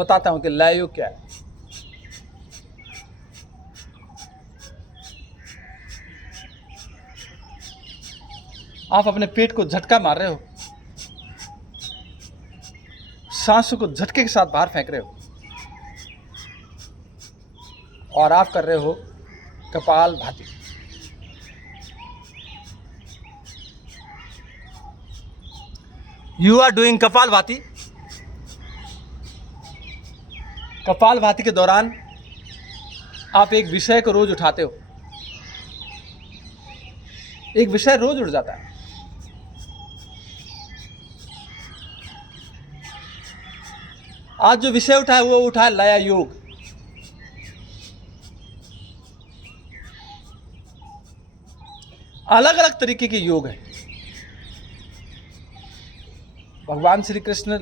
बताता हूं कि लय योग क्या है। आप अपने पेट को झटका मार रहे हो, सांसों को झटके के साथ बाहर फेंक रहे हो, और आप कर रहे हो कपाल भाती। यू आर डूइंग कपाल भाती। कपाल भाती के दौरान आप एक विषय को रोज उठाते हो, एक विषय रोज उठ जाता है। आज जो विषय उठा है वो उठा है लय योग। अलग अलग तरीके के योग है। भगवान श्री कृष्ण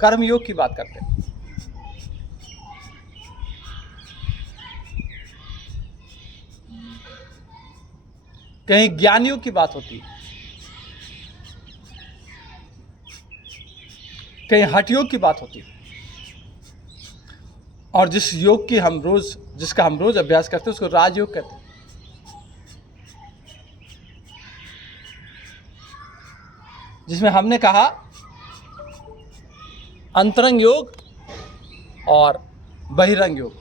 कर्म योग की बात करते हैं, कहीं ज्ञान योग की बात होती है, कहीं हठ योग की बात होती है, और जिसका हम रोज अभ्यास करते हैं उसको राजयोग कहते हैं। जिसमें हमने कहा अंतरंग योग और बहिरंग योग।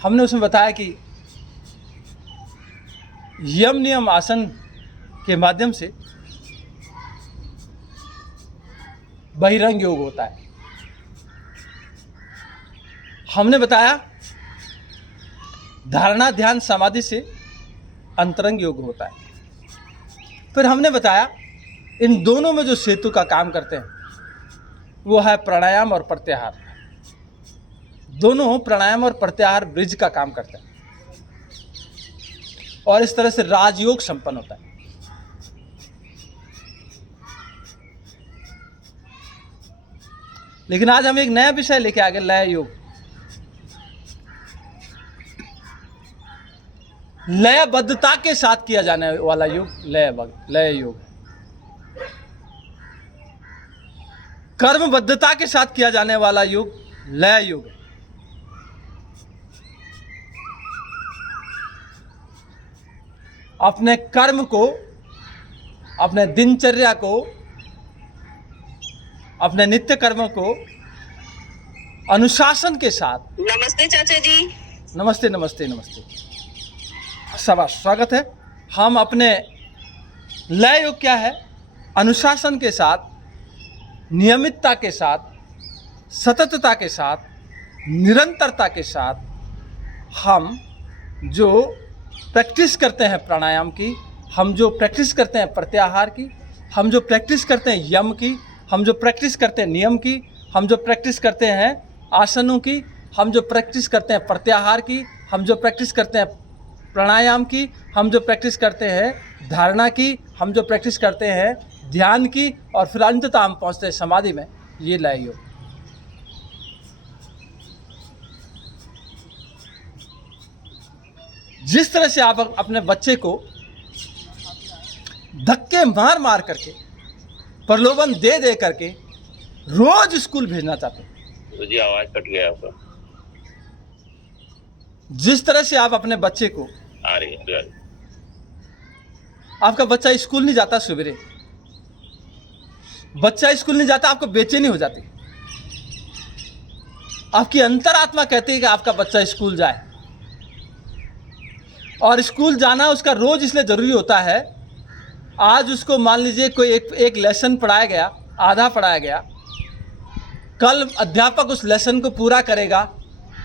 हमने उसमें बताया कि यम नियम आसन के माध्यम से बहिरंग योग होता है। हमने बताया धारणा ध्यान समाधि से अंतरंग योग होता है। फिर हमने बताया इन दोनों में जो सेतु का काम करते हैं वो है प्राणायाम और प्रत्याहार। दोनों प्राणायाम और प्रत्याहार ब्रिज का काम करते हैं, और इस तरह से राजयोग संपन्न होता है। लेकिन आज हम एक नया विषय लेके आ गए, लय योग। लयबद्धता के साथ किया जाने वाला योग लय योग है। कर्मबद्धता के साथ किया जाने वाला योग लय योग है। अपने कर्म को, अपने दिनचर्या को, अपने नित्य कर्मों को अनुशासन के साथ। नमस्ते चाचा जी। नमस्ते नमस्ते नमस्ते, स्वागत है। हम अपने लय योग क्या है, अनुशासन के साथ, नियमितता के साथ, सततता के साथ, निरंतरता के साथ हम जो प्रैक्टिस करते हैं प्राणायाम की, हम जो प्रैक्टिस करते हैं प्रत्याहार की, हम जो प्रैक्टिस करते हैं यम की, हम जो प्रैक्टिस करते हैं नियम की, हम जो प्रैक्टिस करते हैं आसनों की, हम जो प्रैक्टिस करते हैं प्रत्याहार की, हम जो प्रैक्टिस करते हैं प्राणायाम की, हम जो प्रैक्टिस करते हैं धारणा की, हम जो प्रैक्टिस करते हैं ध्यान की, और फिर अंततः हम पहुंचते हैं समाधि में, ये लय योग। जिस तरह से आप अपने बच्चे को धक्के मार मार करके, प्रलोभन दे दे करके रोज स्कूल भेजना चाहते हैं, जी आवाज कट गया आपका। जिस तरह से आप अपने बच्चे को, आ रही है, आपका बच्चा स्कूल नहीं जाता, सवेरे बच्चा स्कूल नहीं जाता, आपको बेचैनी हो जाती, आपकी अंतरात्मा कहती है कि आपका बच्चा स्कूल जाए। और स्कूल जाना उसका रोज इसलिए जरूरी होता है, आज उसको मान लीजिए कोई एक लेसन पढ़ाया गया, आधा पढ़ाया गया, कल अध्यापक उस लेसन को पूरा करेगा।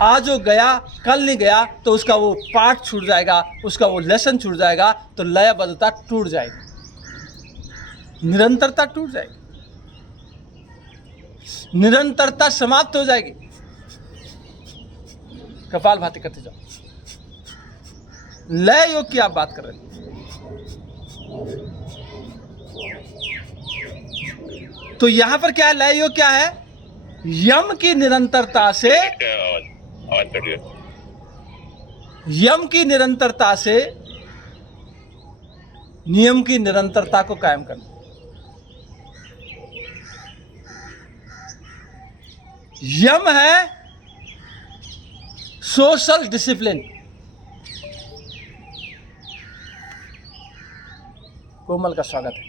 आज वो गया, कल नहीं गया तो उसका वो पाठ छूट जाएगा, उसका वो लेसन छूट जाएगा, तो लयबद्धता टूट जाएगी, निरंतरता टूट जाएगी, निरंतरता समाप्त हो जाएगी। कपाल भाती करते जाओ। लय योग की आप बात कर रहे हैं, तो यहां पर क्या है, लय योग क्या है, यम की निरंतरता से, आवाज कट गया। यम की निरंतरता से नियम की निरंतरता को कायम करना। यम है सोशल डिसिप्लिन। कोमल का स्वागत है,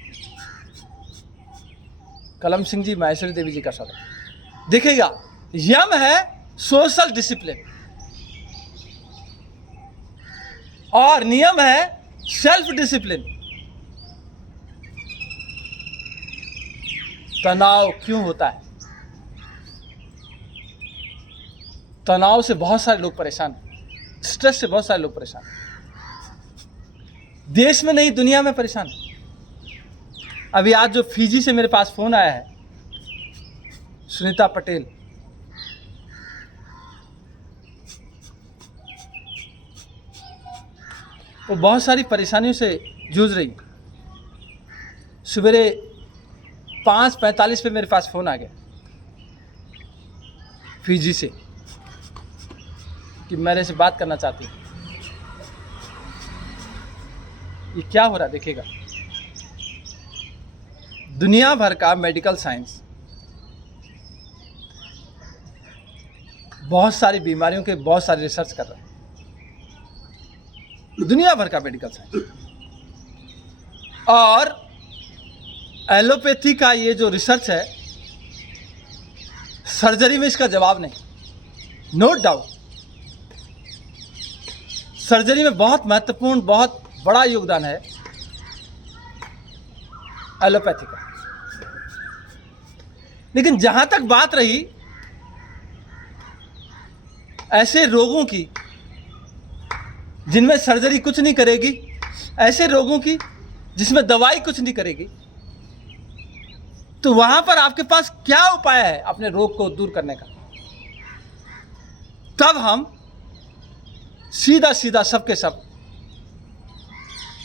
कलम सिंह जी, माहेश्वरी देवी जी का स्वागत है। देखिएगा, यम है सोशल डिसिप्लिन और नियम है सेल्फ डिसिप्लिन। तनाव क्यों होता है? तनाव से बहुत सारे लोग परेशान हैं, स्ट्रेस से बहुत सारे लोग परेशान हैं, देश में नहीं दुनिया में परेशान हैं। अभी आज जो फिजी से मेरे पास फोन आया है, सुनीता पटेल, वो बहुत सारी परेशानियों से जूझ रही। सवेरे 5:45 पे मेरे पास फ़ोन आ गया फिजी से कि मेरे से बात करना चाहती हूँ। ये क्या हो रहा है देखिएगा, दुनिया भर का मेडिकल साइंस बहुत सारी बीमारियों के बहुत सारे रिसर्च कर रहा है, दुनिया भर का मेडिकल साइंस। और एलोपैथी का ये जो रिसर्च है, सर्जरी में इसका जवाब नहीं, नो डाउट। सर्जरी में बहुत महत्वपूर्ण, बहुत बड़ा योगदान है एलोपैथी का। लेकिन जहां तक बात रही ऐसे रोगों की जिनमें सर्जरी कुछ नहीं करेगी, ऐसे रोगों की जिसमें दवाई कुछ नहीं करेगी, तो वहां पर आपके पास क्या उपाय है अपने रोग को दूर करने का? तब हम सीधा सीधा सबके सब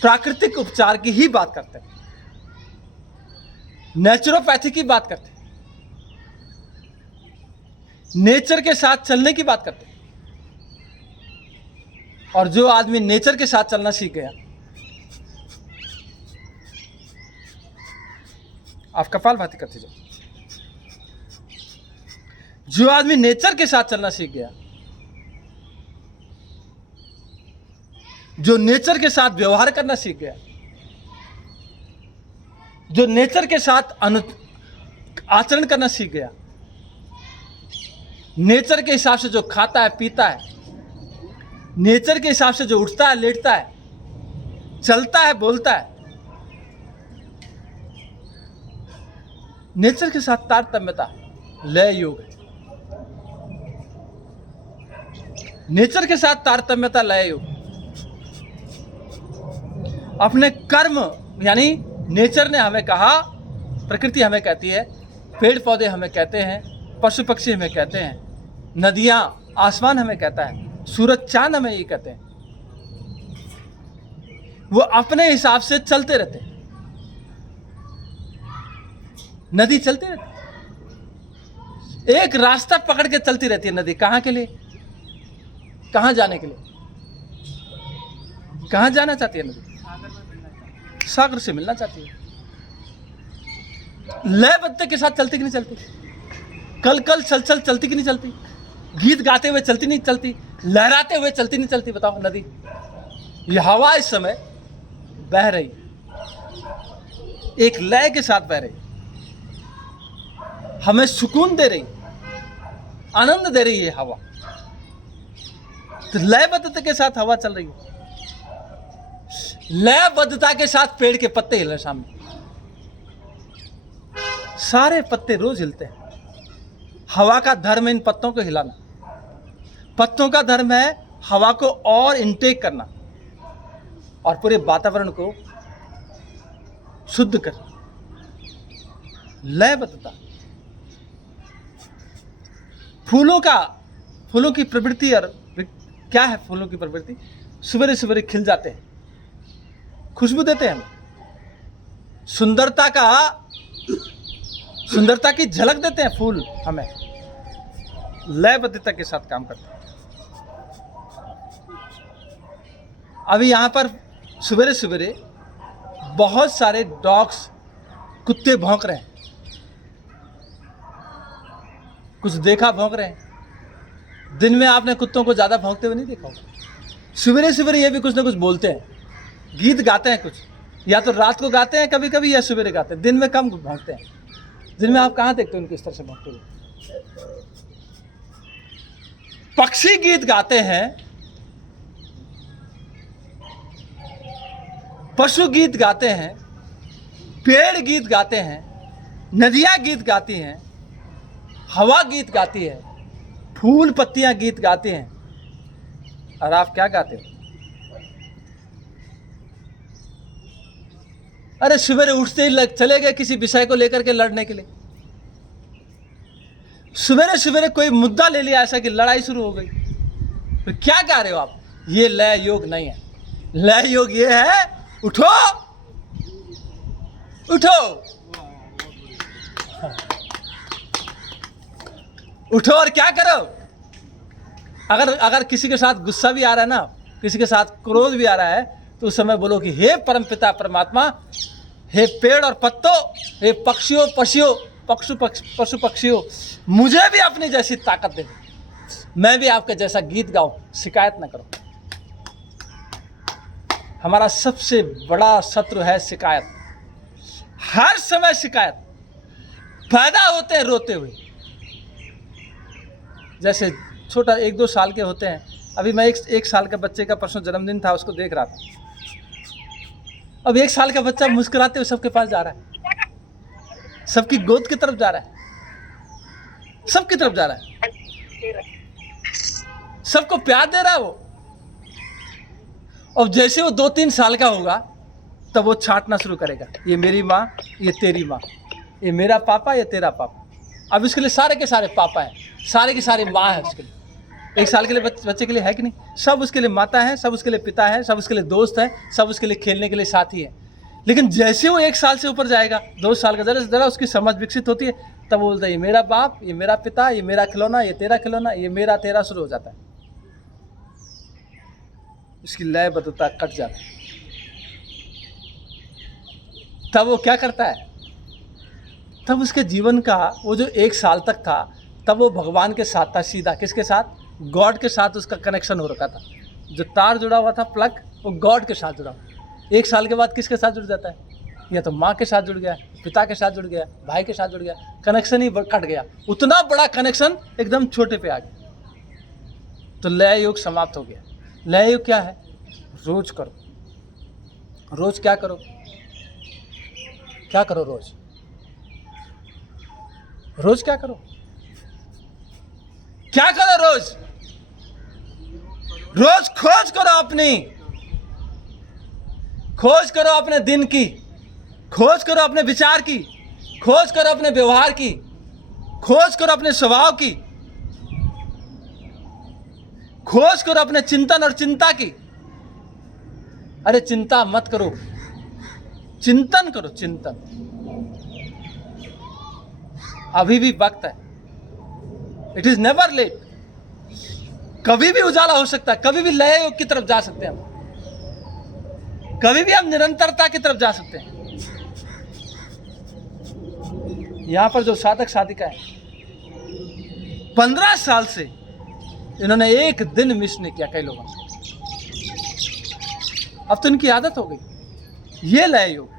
प्राकृतिक उपचार की ही बात करते हैं, नेचुरोपैथी की बात करते हैं, नेचर के साथ चलने की बात करते हैं। और जो आदमी नेचर के साथ चलना सीख गया, आप कपालभाति करते जाओ, जो आदमी नेचर के साथ चलना सीख गया, जो नेचर के साथ व्यवहार करना सीख गया, जो नेचर के साथ आचरण करना सीख गया, नेचर के हिसाब से जो खाता है पीता है, नेचर के हिसाब से जो उठता है लेटता है, चलता है बोलता है, नेचर के साथ तारतम्यता लय योग है। नेचर के साथ तारतम्यता लय योग। अपने कर्म, यानी नेचर ने हमें कहा, प्रकृति हमें कहती है, पेड़ पौधे हमें कहते हैं, पशु पक्षी हमें कहते हैं, नदियां आसमान हमें कहता है, सूरज चांद हमें ये कहते हैं, वो अपने हिसाब से चलते रहते हैं। नदी चलती रहती, एक रास्ता पकड़ के चलती रहती है नदी। कहां के लिए? कहां जाने के लिए? कहां जाना चाहती है नदी? सागर से मिलना चाहती है। लयबद्ध के साथ चलती कि नहीं चलती? कल कल चल चल चलती कि नहीं चलती? गीत गाते हुए चलती नहीं चलती? लहराते हुए चलती नहीं चलती? बताओ नदी। ये हवा इस समय बह रही, एक लय के साथ बह रही, हमें सुकून दे रही, आनंद दे रही है हवा। तो लयबद्धता के साथ हवा चल रही है, लयबद्धता के साथ पेड़ के पत्ते हिल रहे सामने, सारे पत्ते रोज हिलते हैं। हवा का धर्म इन पत्तों को हिलाना, पत्तों का धर्म है हवा को और इनटेक करना और पूरे वातावरण को शुद्ध करना। लयबद्धता। फूलों की प्रवृत्ति, और क्या है फूलों की प्रवृत्ति? सवेरे सवेरे खिल जाते हैं, खुशबू देते हैं, सुंदरता की झलक देते हैं फूल हमें। लयबद्धता के साथ काम करते हैं। अभी यहां पर सवेरे सवेरे बहुत सारे डॉग्स, कुत्ते भौंक रहे हैं। कुछ देखा भौंक रहे हैं। दिन में आपने कुत्तों को ज़्यादा भौंकते हुए नहीं देखा होगा। सवेरे सवेरे ये भी कुछ ना कुछ बोलते हैं, गीत गाते हैं कुछ, या तो रात को गाते हैं कभी कभी, या सवेरे गाते हैं। दिन में कम भौंकते हैं। दिन में आप कहाँ देखते हो उनको इस तरह से भौंकते हुए? पक्षी गीत गाते हैं, पशु गीत गाते हैं, पेड़ गीत गाते हैं, नदियाँ गीत गाती हैं, हवा गीत गाती है, फूल पत्तियां गीत गाते हैं, और आप क्या गाते हो? अरे सवेरे उठते ही चले गए किसी विषय को लेकर के लड़ने के लिए। सवेरे सवेरे कोई मुद्दा ले लिया ऐसा कि लड़ाई शुरू हो गई। तो क्या गा रहे हो आप? ये लय योग नहीं है। लय योग ये है, उठो उठो उठो और क्या करो। अगर किसी के साथ गुस्सा भी आ रहा है ना, किसी के साथ क्रोध भी आ रहा है, तो उस समय बोलो कि हे परमपिता परमात्मा, हे पेड़ और पत्तों, हे पक्षियों पशु पक्षियों, मुझे भी अपनी जैसी ताकत दे, मैं भी आपके जैसा गीत गाऊं। शिकायत ना करो। हमारा सबसे बड़ा शत्रु है शिकायत। हर समय शिकायत। पैदा होते हैं रोते हुए। जैसे छोटा 1-2 साल के होते हैं। अभी मैं एक साल के बच्चे का परसों जन्मदिन था, उसको देख रहा था। अब 1 साल का बच्चा मुस्कुराते हुए सबके पास जा रहा है, सबकी गोद की तरफ जा रहा है, सबकी तरफ जा रहा है, सबको प्यार दे रहा है वो। और जैसे वो 2-3 साल का होगा तब वो छांटना शुरू करेगा, ये मेरी माँ, ये तेरी माँ, ये मेरा पापा, ये तेरा पापा। अब इसके लिए सारे के सारे पापा हैं, सारे की सारी माँ है उसके लिए। 1 साल के लिए बच्चे के लिए है कि नहीं? सब उसके लिए माता है, सब उसके लिए पिता है, सब उसके लिए दोस्त है, सब उसके लिए खेलने के लिए साथी है। लेकिन जैसे वो 1 साल से ऊपर जाएगा, 2 साल का, जरा से जरा उसकी समझ विकसित होती है, तब वो बोलता है ये मेरा बाप, ये मेरा पिता, ये मेरा खिलौना, ये तेरा खिलौना, ये मेरा तेरा शुरू हो जाता है। उसकी लयबद्धता कट जाती है। तब वो क्या करता है? तब उसके जीवन का वो जो 1 साल तक था, तब वो भगवान के साथ था सीधा। किसके साथ? गॉड के साथ उसका कनेक्शन हो रखा था। जो तार जुड़ा हुआ था, प्लग, वो गॉड के साथ जुड़ा हुआ। 1 साल के बाद किसके साथ जुड़ जाता है? या तो माँ के साथ जुड़ गया, पिता के साथ जुड़ गया, भाई के साथ जुड़ गया, कनेक्शन ही कट गया। उतना बड़ा कनेक्शन एकदम छोटे पे आ गया। तो लय योग समाप्त हो गया। लय योग क्या है? रोज करो। रोज क्या करो? क्या करो रोज? रोज क्या करो? क्या करो रोज? रोज खोज करो अपनी, खोज करो अपने दिन की, खोज करो अपने विचार की, खोज करो अपने व्यवहार की, खोज करो अपने स्वभाव की, खोज करो अपने चिंतन और चिंता की। अरे चिंता मत करो, चिंतन करो, चिंतन। अभी भी वक्त है। It is never late. कभी भी उजाला हो सकता है, कभी भी लय योग की तरफ जा सकते हैं हम, कभी भी हम निरंतरता की तरफ जा सकते हैं। यहां पर जो साधक साधिका है, 15 साल से इन्होंने एक दिन मिस नहीं किया। कई लोगों ने, अब तो इनकी आदत हो गई। ये लय योग,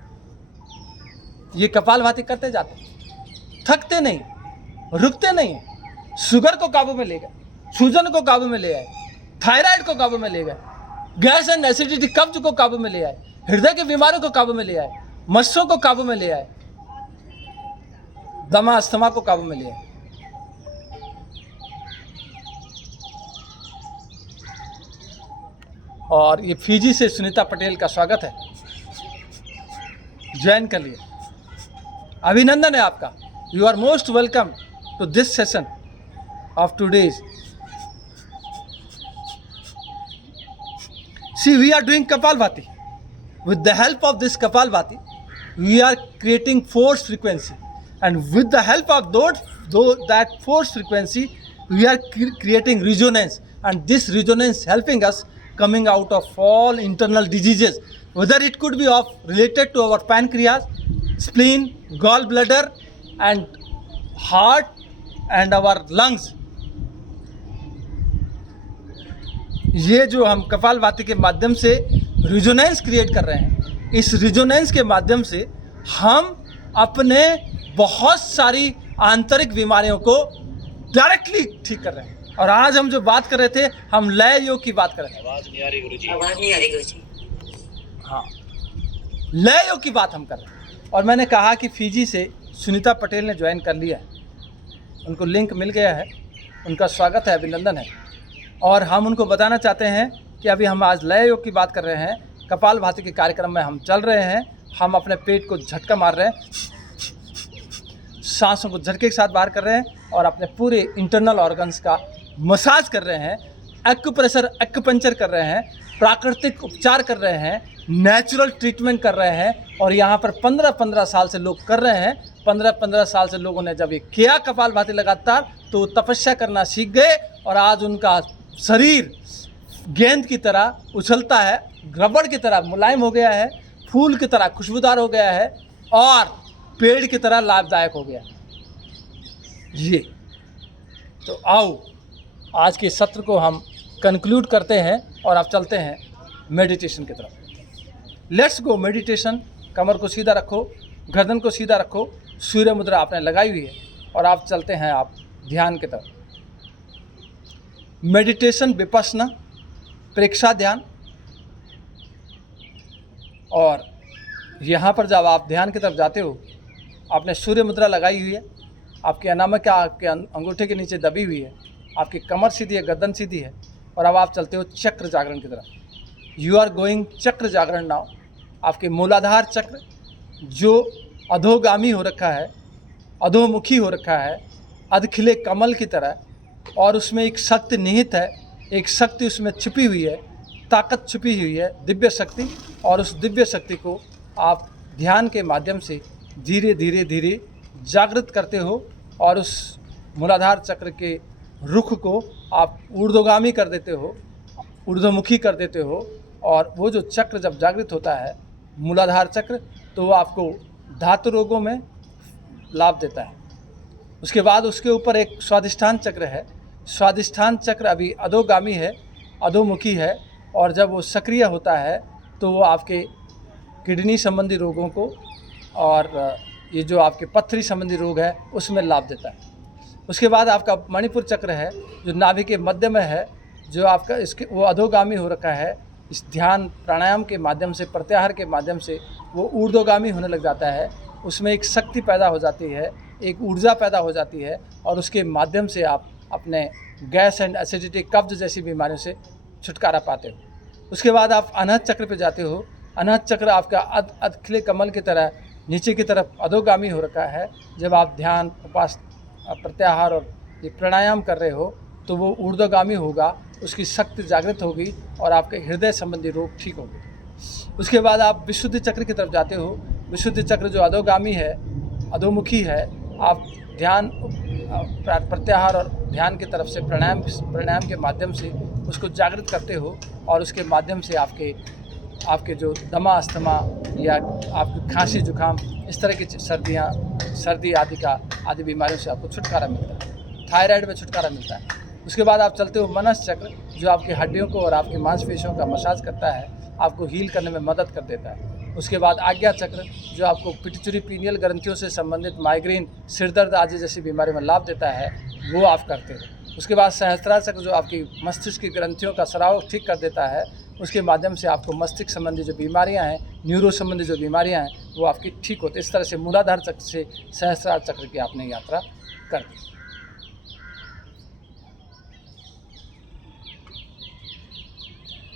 ये कपालभाति करते जाते, थकते नहीं, रुकते नहीं। शुगर को काबू में ले गए, सूजन को काबू में ले आए, थायराइड को काबू में ले गए, गैस एंड एसिडिटी कब्ज को काबू में ले आए, हृदय की बीमारियों को काबू में ले आए, मस्सों को काबू में ले आए, दमा अस्थमा को काबू में ले आए। और ये फिजी से सुनीता पटेल का स्वागत है, ज्वाइन कर लिए। अभिनंदन है आपका। You are most welcome to this session of today's. See, we are doing Kapalbhati. With the help of this Kapalbhati, we are creating force frequency, and with the help of that force frequency, we are creating resonance, and this resonance helping us coming out of all internal diseases, whether it could be of related to our pancreas, spleen, gallbladder, and heart, and our lungs. ये जो हम कपालभाति के माध्यम से resonance create कर रहे हैं, इस रिजोनेंस के माध्यम से हम अपने बहुत सारी आंतरिक बीमारियों को डायरेक्टली ठीक कर रहे हैं। और आज हम जो बात कर रहे थे, हम लय योग की बात कर रहे थे। आवाज नहीं आ रही गुरुजी। आवाज नहीं आ रही गुरुजी। हाँ, लय योग की बात हम कर रहे हैं। और मैंने कहा कि फिजी से सुनीता पटेल ने ज्वाइन कर लिया है, उनको लिंक मिल गया है, उनका स्वागत है, अभिनंदन है। और हम उनको बताना चाहते हैं कि अभी हम आज लय योग की बात कर रहे हैं, कपालभाति के कार्यक्रम में हम चल रहे हैं। हम अपने पेट को झटका मार रहे हैं, सांसों को झटके के साथ बाहर कर रहे हैं और अपने पूरे इंटरनल ऑर्गन्स का मसाज कर रहे हैं, एक्यूप्रेशर एक्यूपंक्चर कर रहे हैं, प्राकृतिक उपचार कर रहे हैं, नेचुरल ट्रीटमेंट कर रहे हैं। और यहाँ पर 15-15 साल से लोग कर रहे हैं। 15-15 साल से लोगों ने जब ये किया कपालभाति लगातार, तो तपस्या करना सीख गए और आज उनका शरीर गेंद की तरह उछलता है, रबड़ की तरह मुलायम हो गया है, फूल की तरह खुशबूदार हो गया है और पेड़ की तरह लाभदायक हो गया। ये तो आओ आज के सत्र को हम कंक्लूड करते हैं और आप चलते हैं मेडिटेशन की तरफ। Let's go meditation. कमर को सीधा रखो, गर्दन को सीधा रखो, सूर्य मुद्रा आपने लगाई हुई है और आप चलते हैं आप ध्यान की तरफ। मेडिटेशन विपश्यना, प्रेक्षा ध्यान। और यहाँ पर जब आप ध्यान की तरफ जाते हो, आपने सूर्य मुद्रा लगाई हुई है, आपके अनामिका आपके अंगूठे के नीचे दबी हुई है, आपकी कमर सीधी है, गर्दन सीधी है और अब आप चलते हो चक्र जागरण की तरफ। यू आर गोइंग चक्र जागरण नाउ। आपके मूलाधार चक्र जो अधोगामी हो रखा है, अधोमुखी हो रखा है, अधखिले कमल की तरह, और उसमें एक शक्ति निहित है, एक शक्ति उसमें छिपी हुई है, ताकत छुपी हुई है, दिव्य शक्ति। और उस दिव्य शक्ति को आप ध्यान के माध्यम से धीरे धीरे धीरे जागृत करते हो और उस मूलाधार चक्र के रुख को आप ऊर्ध्वगामी कर देते हो, ऊर्ध्वमुखी कर देते हो। और वो जो चक्र जब जागृत होता है, मूलाधार चक्र, तो वो आपको धातु रोगों में लाभ देता है। उसके बाद उसके ऊपर एक स्वादिष्ठान चक्र है। स्वादिष्ठान चक्र अभी अधोगामी है, अधोमुखी है, और जब वो सक्रिय होता है तो वो आपके किडनी संबंधी रोगों को और ये जो आपके पथरी संबंधी रोग है उसमें लाभ देता है। उसके बाद आपका मणिपुर चक्र है जो नाभि के मध्य में है, जो आपका इसके वो अधोगामी हो रखा है। इस ध्यान प्राणायाम के माध्यम से, प्रत्याहार के माध्यम से वो ऊर्ध्वगामी होने लग जाता है। उसमें एक शक्ति पैदा हो जाती है, एक ऊर्जा पैदा हो जाती है और उसके माध्यम से आप अपने गैस एंड एसिडिटी, कब्ज जैसी बीमारियों से छुटकारा पाते हो। उसके बाद आप अनहद चक्र पे जाते हो। अनहद चक्र आपका अधखिले कमल की तरह नीचे की तरफ अधोगामी हो रखा है। जब आप ध्यान, उपास, प्रत्याहार और ये प्राणायाम कर रहे हो तो वो ऊर्ध्वगामी होगा, उसकी शक्ति जागृत होगी और आपके हृदय संबंधी रोग ठीक होंगे। उसके बाद आप विशुद्धि चक्र की तरफ जाते हो। विशुद्धि चक्र जो अधोगामी है, अधोमुखी है, आप ध्यान, प्रत्याहार और ध्यान की तरफ से प्राणायाम के माध्यम से उसको जागृत करते हो और उसके माध्यम से आपके जो दमा, अस्थमा या आपकी खांसी, जुकाम, इस तरह की सर्दी आदि बीमारियों से आपको छुटकारा मिलता है। थायराइड में छुटकारा मिलता है। उसके बाद आप चलते हो मनस चक्र जो आपकी हड्डियों को और आपकी मांसपेशियों का मसाज करता है, आपको हील करने में मदद कर देता है। उसके बाद आज्ञा चक्र जो आपको पिट्यूटरी पीनियल ग्रंथियों से संबंधित माइग्रेन, सिरदर्द आदि जैसी बीमारियों में लाभ देता है, वो आप करते हो। उसके बाद सहस्त्रार चक्र जो आपकी मस्तिष्क की ग्रंथियों का स्राव ठीक कर देता है, उसके माध्यम से आपको मस्तिष्क संबंधी जो बीमारियां हैं, न्यूरो संबंधी जो बीमारियां हैं, वो आपकी ठीक होती है। इस तरह से मूलाधार चक्र से सहस्त्रार चक्र की आपने यात्रा कर दी।